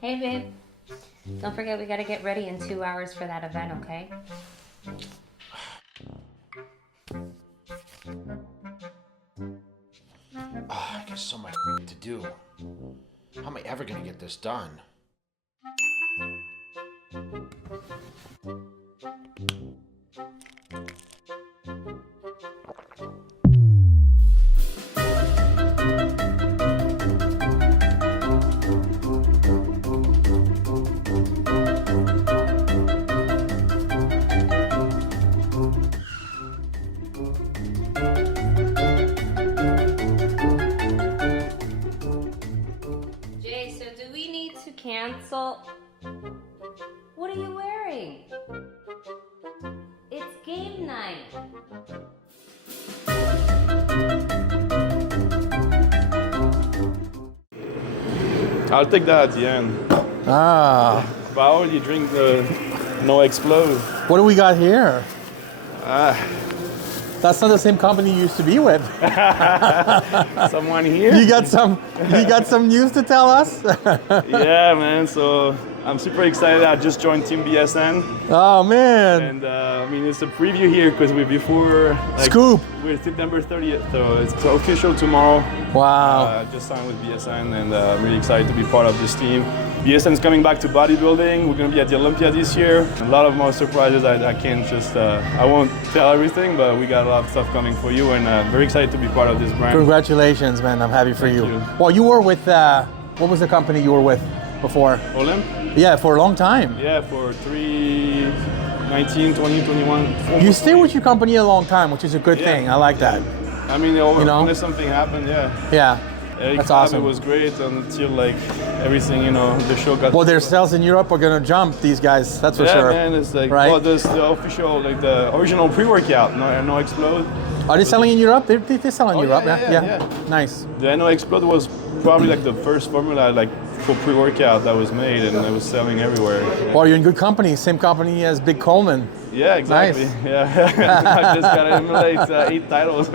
Hey, babe. Don't forget we gotta get ready in 2 hours for that event, okay? I got so much to do. How am I ever gonna get this done? Jay, so do we need to cancel? What are you wearing? It's game night. I'll take that at the end. Ah, Paul, you drink the No Explode. what do we got here? Ah, That's not the same company you used to be with. someone here? You got some news to tell us? Yeah, man. So I'm super excited. I just joined Team BSN, Oh man. and I mean it's a preview here because we're before Scoop. We're September 30th, so it's official tomorrow. Wow. I just signed with BSN, and I'm really excited to be part of this team. BSN is coming back to bodybuilding. We're going to be at the Olympia this year. A lot of more surprises. I can't just, I won't tell everything, but we got a lot of stuff coming for you, and very excited to be part of this brand. Congratulations, man. I'm happy for you. you. Well, you were with, what was the company you were with before? Olymp? Yeah, for a long time. Yeah, for 19, 20, 21. You stay with your company a long time, which is a good Yeah. thing. I like that. I mean, know? unless something happened, yeah. Yeah. Eric That's Fabre awesome. was great until like everything, the show got. Well, their sales in Europe are gonna jump, these guys, that's for yeah, sure. man, it's like, Right? well, there's the official, like the original pre-workout, No Explode. Are they selling in Europe? They sell in Oh, Europe, yeah. Nice. The No Explode was probably like the first formula like for pre-workout that was made, and it was selling everywhere. Well, you're in good company, same company as Big Coleman. Yeah, exactly. Nice. Yeah, I just gotta emulate 8 titles.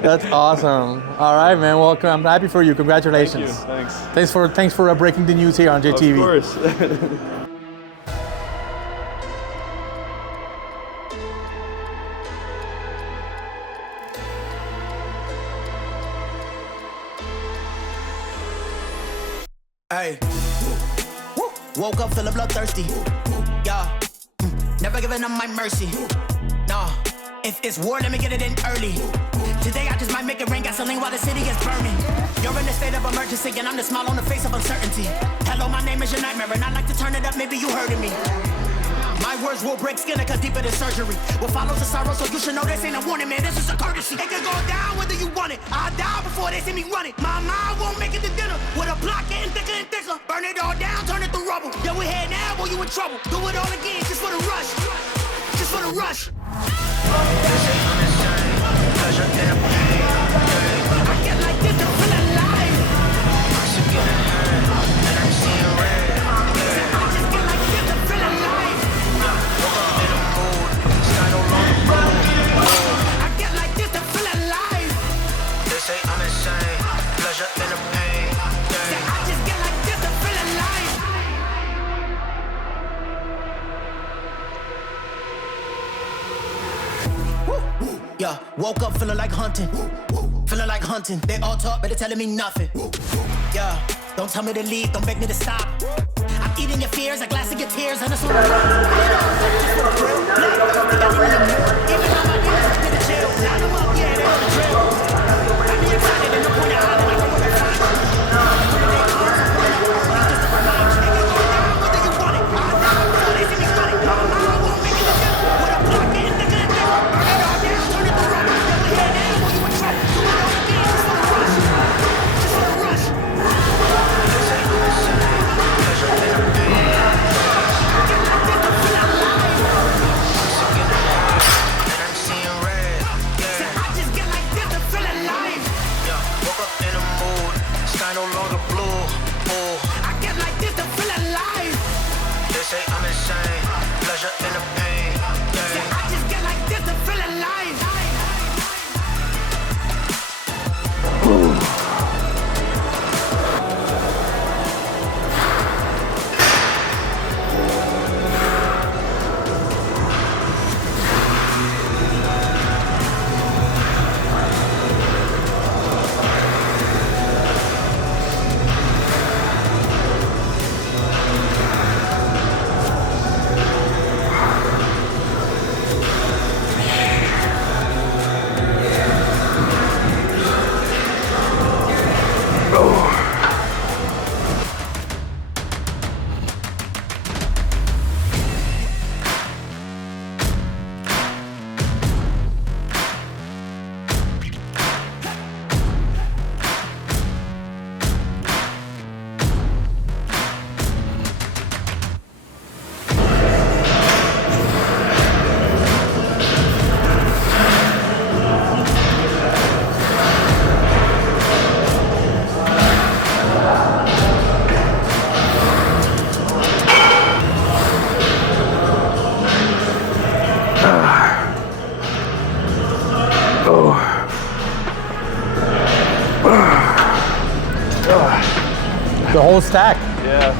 That's awesome. All right, man. Well, I'm happy for you. Thank you. Congratulations. Thanks. Thanks for breaking the news here on JTV. Of course. Hey, woke up feeling bloodthirsty. Yeah, never giving up my mercy. Nah, if it's war, let me get it in early. Today I just might make it rain gasoline while the city is burning. You're in a state of emergency and I'm the smile on the face of uncertainty. Hello, my name is your nightmare and I like to turn it up, maybe you heard of me. My words will break skin and cut deeper than surgery. What follows the sorrow, so you should know this ain't a warning, man, this is a courtesy. It can go down whether you want it. I'll die before they see me run it. My mind won't make it to dinner. With a block getting thicker and thicker. Burn it all down, turn it to rubble. Then we head now, boy, you in trouble. Do it all again, just for the rush. Just for the rush. I get like this to feel alive. I just get like this to feel alive. I get like this to feel alive. They say I'm insane, pleasure in the pain. Say I just get like this to feel alive. Yeah, woke up feeling like hunting. Feeling like hunting. They all talk, but they're telling me nothing. Yeah, don't tell me to leave, don't beg me to stop. I'm eating your fears, a glass of your tears, and a sort of rock. Even though my niggas up in the jail, line them up, yeah, they're on the drill. I be excited and no point of hiding, I know where to find you. When they arms are pulling up early, just to remind you. They can go down whether you want it. I'll die before they see me run it. I won't make it to dinner. With a block getting thicker and thicker. Burn it all down, turn it to rubber. Then we head down, boy, you in trouble. Do it all again, just for the rush. Just for the rush. They say I'm insane, pleasure in the pain. I get like this to feel alive. And I'm seeing red, Say yeah. I just get like this to feel alive. Yeah, woke up in a mood, sky no longer blue. Ooh, I get like this to feel alive. they say I'm insane, pleasure in the pain. Say Yeah. I just get like this to feel alive. The whole stack. Yeah.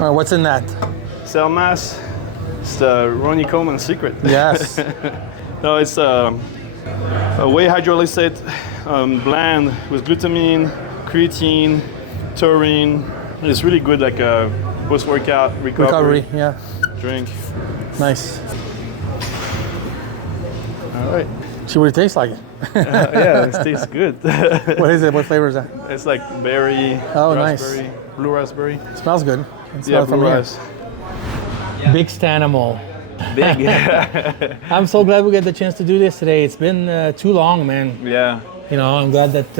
All right, what's in that? Cell mass. It's the Ronnie Coleman secret. Yes. No, it's a whey hydrolysate blend with glutamine, creatine, taurine. It's really good, like a post-workout recovery Yeah. drink. Nice. All right. See what it tastes like. Yeah, it tastes good. What is it? What flavor is that? It's like berry, Oh, nice. raspberry, blue raspberry. It smells good. It Yeah, smells from blue here. rice. Big Stanimal. Big. I'm so glad we got the chance to do this today. It's been too long, man. Yeah. You know, I'm glad that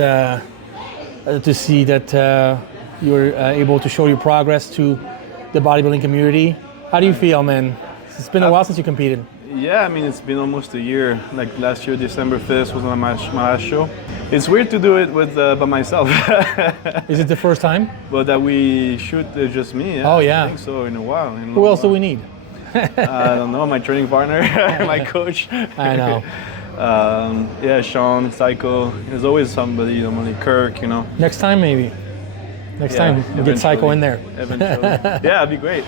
to see that you were able to show your progress to the bodybuilding community. How do you feel, man? It's been a while since you competed. Yeah, I mean, it's been almost a year. Like last year, December 5th was my last show. It's weird to do it with by myself. Is it the first time? But that we shoot just me. Yeah, Oh, yeah. I think so, in a while. Who else do we need? I don't know, my training partner, my coach. I know. Yeah, Sean, Psycho. There's always somebody, normally Kirk, you know. Next time, maybe. Next Yeah, time, we'll get Psycho eventually. in there. Eventually. Yeah, it'd be great.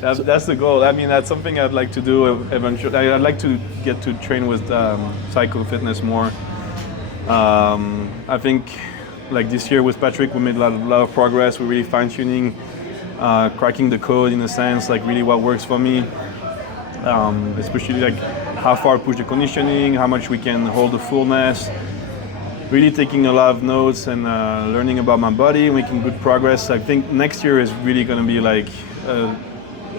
That's the goal. I mean, that's something I'd like to do eventually. I'd like to get to train with Psycho Fitness more. I think like this year with Patrick, we made a lot of progress. We're really fine-tuning, cracking the code in a sense, like really what works for me. Especially like how far push the conditioning, how much we can hold the fullness. Really taking a lot of notes and learning about my body, making good progress. I think next year is really going to be like a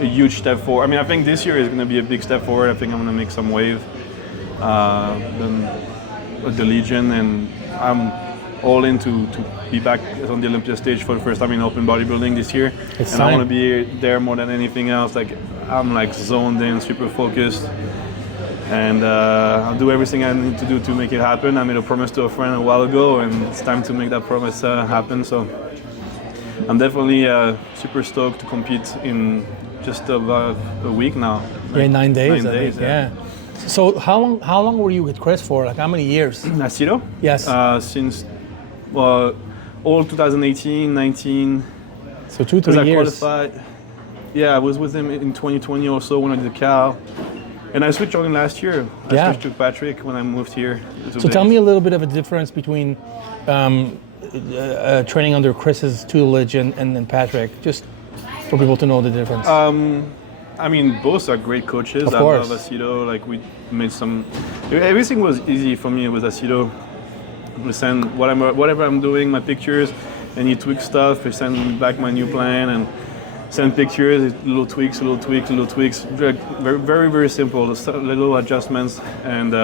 huge step forward. I mean, I think this year is going to be a big step forward. I think I'm going to make some wave with the Legion, and I'm all in to be back on the Olympia stage for the first time in open bodybuilding this year. It's and I time. want to be there more than anything else. Like I'm like zoned in, super focused. and I'll do everything I need to do to make it happen. I made a promise to a friend a while ago, and it's time to make that promise happen. So I'm definitely super stoked to compete in just about a week now. Yeah, 9 days. 9 I days, think, yeah. So how long were you with Chris for? Like how many years? Asido? Yes. Since all 2018, 19. So 2-3 Because I years. qualified. Yeah, I was with him in 2020 also when I did the Cal. And I switched on last year. I Yeah. switched to Patrick when I moved here. So tell me a little bit of a difference between training under Chris's tutelage and then Patrick, just for people to know the difference. I mean, both are great coaches. Of I course. love Asido. Like we made some. Everything was easy for me with Asido. We send whatever I'm doing, my pictures, any tweak stuff. I send back my new plan and send pictures, little tweaks. Very, very, very simple. Little adjustments, and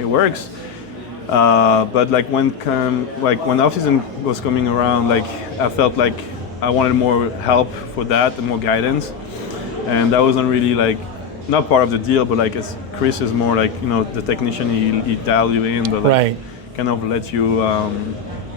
it works. But like when off season was coming around, like I felt like I wanted more help for that and more guidance, and that wasn't really like not part of the deal. But like Chris is more like the technician. He dial you in, but like, Right. kind of let you.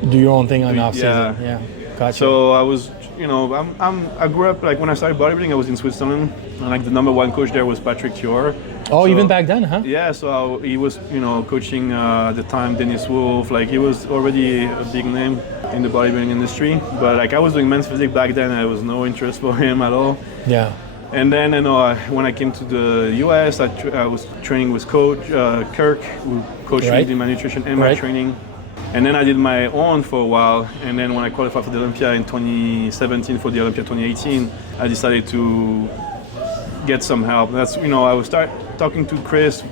Do your own thing on yeah. off season. Yeah. Gotcha. So I was, I grew up like when I started bodybuilding, I was in Switzerland, and like the number one coach there was Patrick Thior. oh, So- even back then, huh? Yeah, so he was, coaching at the time Dennis Wolf. Like he was already a big name in the bodybuilding industry. But like I was doing men's physique back then, I was no interest for him at all. Yeah. And then when I came to the US, I was training with Coach Kirk, who coached Right. me in my nutrition and my Right. training. And then I did my own for a while. And then when I qualified for the Olympia in 2017 for the Olympia 2018, I decided to get some help. That's I would start talking to Chris,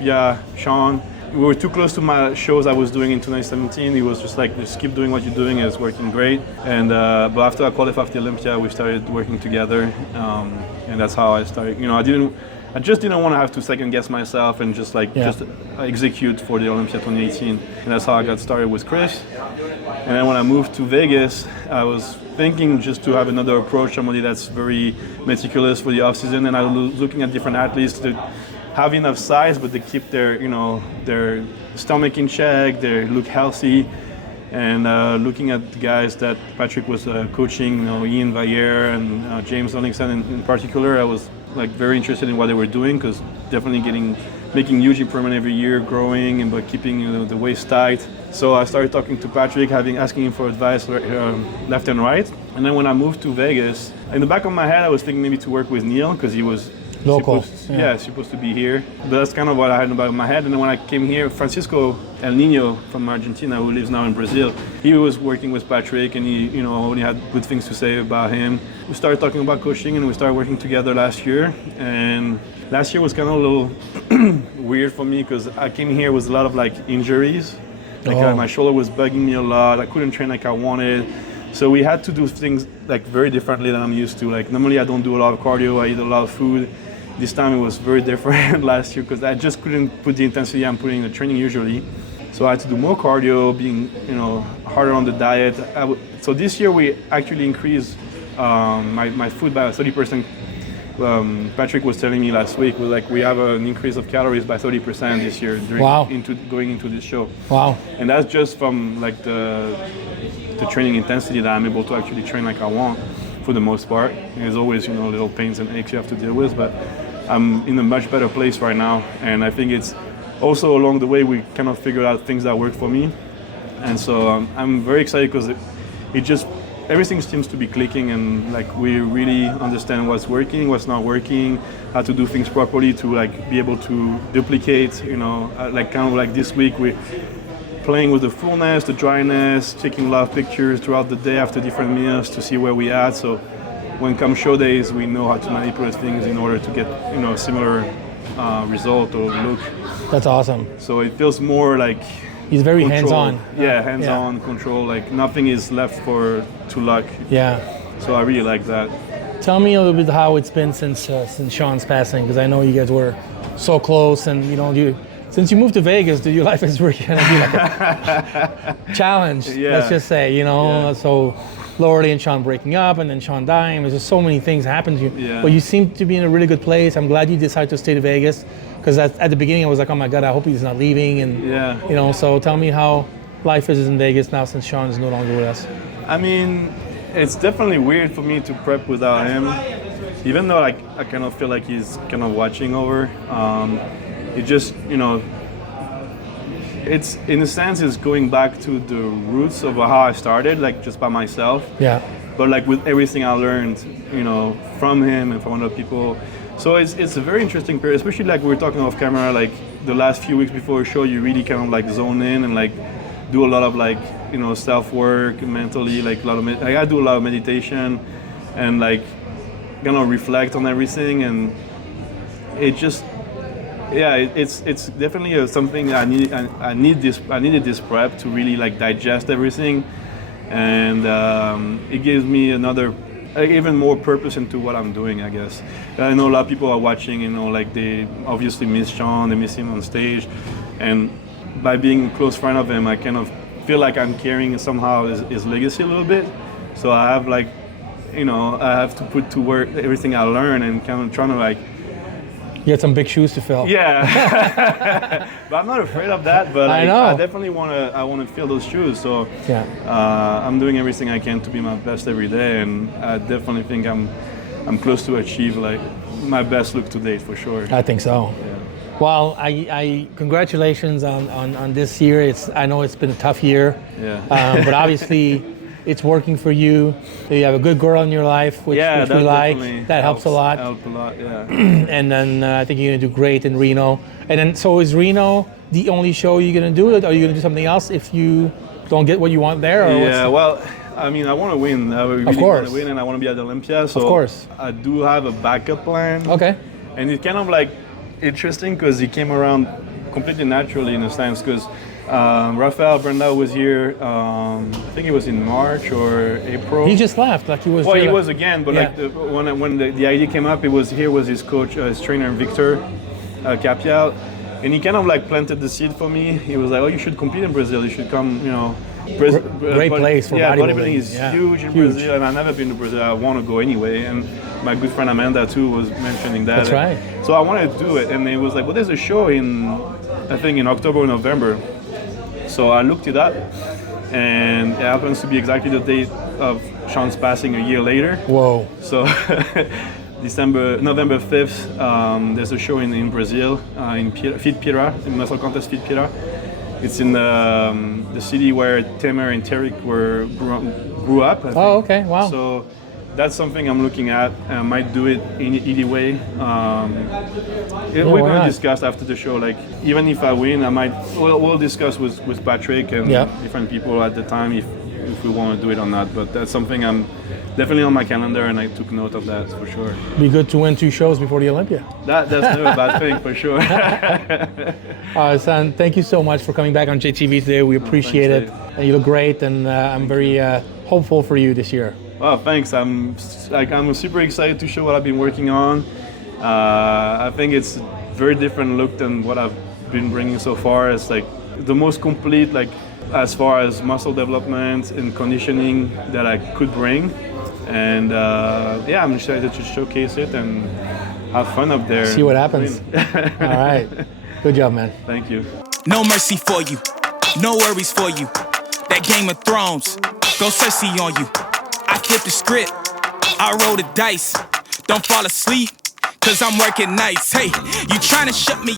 Sean. We were too close to my shows I was doing in 2017. He was just like, just keep doing what you're doing. It's working great. And but after I qualified for the Olympia, we started working together, and that's how I started. I just didn't want to have to second guess myself and just execute for the Olympia 2018. And that's how I got started with Chris. And then when I moved to Vegas, I was thinking just to have another approach, somebody that's very meticulous for the off season. And I was looking at different athletes to have enough size, but they keep their stomach in check, they look healthy. And looking at the guys that Patrick was coaching, Ian Vayer and James Livingston in particular, I was like very interested in what they were doing, because definitely making huge improvement every year, growing and but keeping the waist tight. So I started talking to Patrick, asking him for advice left and right. And then when I moved to Vegas, in the back of my head I was thinking maybe to work with Neil, because he was Local. supposed to be here. But that's kind of what I had in the back of my head. And then when I came here, Francisco El Nino from Argentina, who lives now in Brazil, he was working with Patrick, and he only had good things to say about him. We started talking about coaching, and we started working together last year. And last year was kind of a little weird for me, because I came here with a lot of like injuries. My shoulder was bugging me a lot. I couldn't train like I wanted. So we had to do things like very differently than I'm used to. Like normally I don't do a lot of cardio, I eat a lot of food. This time it was very different last year, because I just couldn't put the intensity I'm putting in the training usually. So I had to do more cardio, being harder on the diet. So this year we actually increased my food by 30%. Patrick was telling me last week, we have an increase of calories by 30% this year going into this show. Wow. And that's just from like the training intensity that I'm able to actually train like I want for the most part. There's always little pains and aches you have to deal with, but I'm in a much better place right now. And I think it's also along the way we kind of figured out things that work for me. And so I'm very excited, because everything seems to be clicking, and like we really understand what's working, what's not working, how to do things properly to like be able to duplicate, like kind of like this week we're playing with the fullness, the dryness, taking a lot of pictures throughout the day after different meals to see where we at. So when come show days, we know how to manipulate things in order to get a similar result or look. That's awesome. So it feels more like He's very control. hands-on. Yeah, hands-on control. Like nothing is left to luck. Yeah. So I really like that. Tell me a little bit how it's been since Sean's passing, because I know you guys were so close, and since you moved to Vegas, your life is really gonna be like a challenge. Yeah. Let's just say, Yeah. So Lorelei and Sean breaking up, and then Sean dying. There's just so many things happen to you. Yeah. But you seem to be in a really good place. I'm glad you decided to stay to Vegas, because at the beginning I was like, oh my God, I hope he's not leaving. And Yeah. you know, so tell me how life is in Vegas now since Sean is no longer with us. I mean, it's definitely weird for me to prep without him, even though I kind of feel like he's kind of watching over. It just, you know, it's in a sense it's going back to the roots of how I started, like just by myself. Yeah. But like with everything I learned, you know, from him and from other people. So it's a very interesting period, especially like we were talking off camera, like the last few weeks before a show, you really kind of like zone in and like do a lot of like, you know, self work mentally, like a lot of I do a lot of meditation and like kind of reflect on everything, and it just, yeah, it's definitely something I needed this prep to really like digest everything, and it gives me another even more purpose into what I'm doing, I guess. I know a lot of people are watching, you know, like they obviously miss Sean, they miss him on stage, and by being a close friend of him, I kind of feel like I'm carrying somehow his legacy a little bit. So I have like, you know, I have to put to work everything I learn and kind of trying to like. You had some big shoes to fill. Yeah, but I'm not afraid of that. But I know. I definitely want to fill those shoes. So Yeah. I'm doing everything I can to be my best every day, and I definitely think I'm close to achieve like my best look to date for sure. I think so. Yeah. Well, I congratulations on this year. I know it's been a tough year. Yeah. But obviously it's working for you. You have a good girl in your life, which we like. That helps a lot. Helped a lot, yeah. And then I think you're gonna do great in Reno. And then, so is Reno the only show you're gonna do? Or are you gonna do something else if you don't get what you want there? Or Yeah, well, I mean, I want to win. I really want to win, and I want to be at Olympia. So of course. I do have a backup plan. Okay. And it's kind of like interesting because he came around completely naturally in a sense, because Rafael Brenda was here, I think it was in March or April. He just left, like he was. Well, here, he like- was again, but Yeah. like when the idea came up, it was his coach, his trainer Victor Capial, and he kind of like planted the seed for me. He was like, "Oh, you should compete in Brazil. You should come, you know." Great place for bodybuilding. Bodybuilding is Yeah. huge in Brazil, and I've never been to Brazil. I want to go anyway, and my good friend Amanda too was mentioning that. That's right. So I wanted to do it, and it was like, well, there's a show I think in October or November. So I looked it up, and it happens to be exactly the date of Sean's passing a year later. Whoa. So November 5th, there's a show in Brazil, in Fit Pira, in Muscle Contest Fit Pira. It's in the city where Temer and Tarek grew up. I think. Oh, okay. Wow. So that's something I'm looking at. I might do it either way. We're why going to not? discuss after the show. Like, even if I win, we'll discuss with Patrick and Yeah. different people at the time if we want to do it or not. But that's something I'm definitely on my calendar, and I took note of that for sure. Be good to win 2 shows before the Olympia. That's never a bad thing for sure. San, thank you so much for coming back on JTV today. We appreciate thanks, it. And you look great, and I'm very hopeful for you this year. Well, thanks. I'm super excited to show what I've been working on. I think it's a very different look than what I've been bringing so far. It's like the most complete, like as far as muscle development and conditioning that I could bring. And yeah, I'm excited to showcase it and have fun up there. See what happens. All right. Good job, man. Thank you. No mercy for you, no worries for you. That Game of Thrones, go Cersei on you. I flipped the script, I roll the dice. Don't fall asleep, cause I'm working nights. Hey, you tryna shut me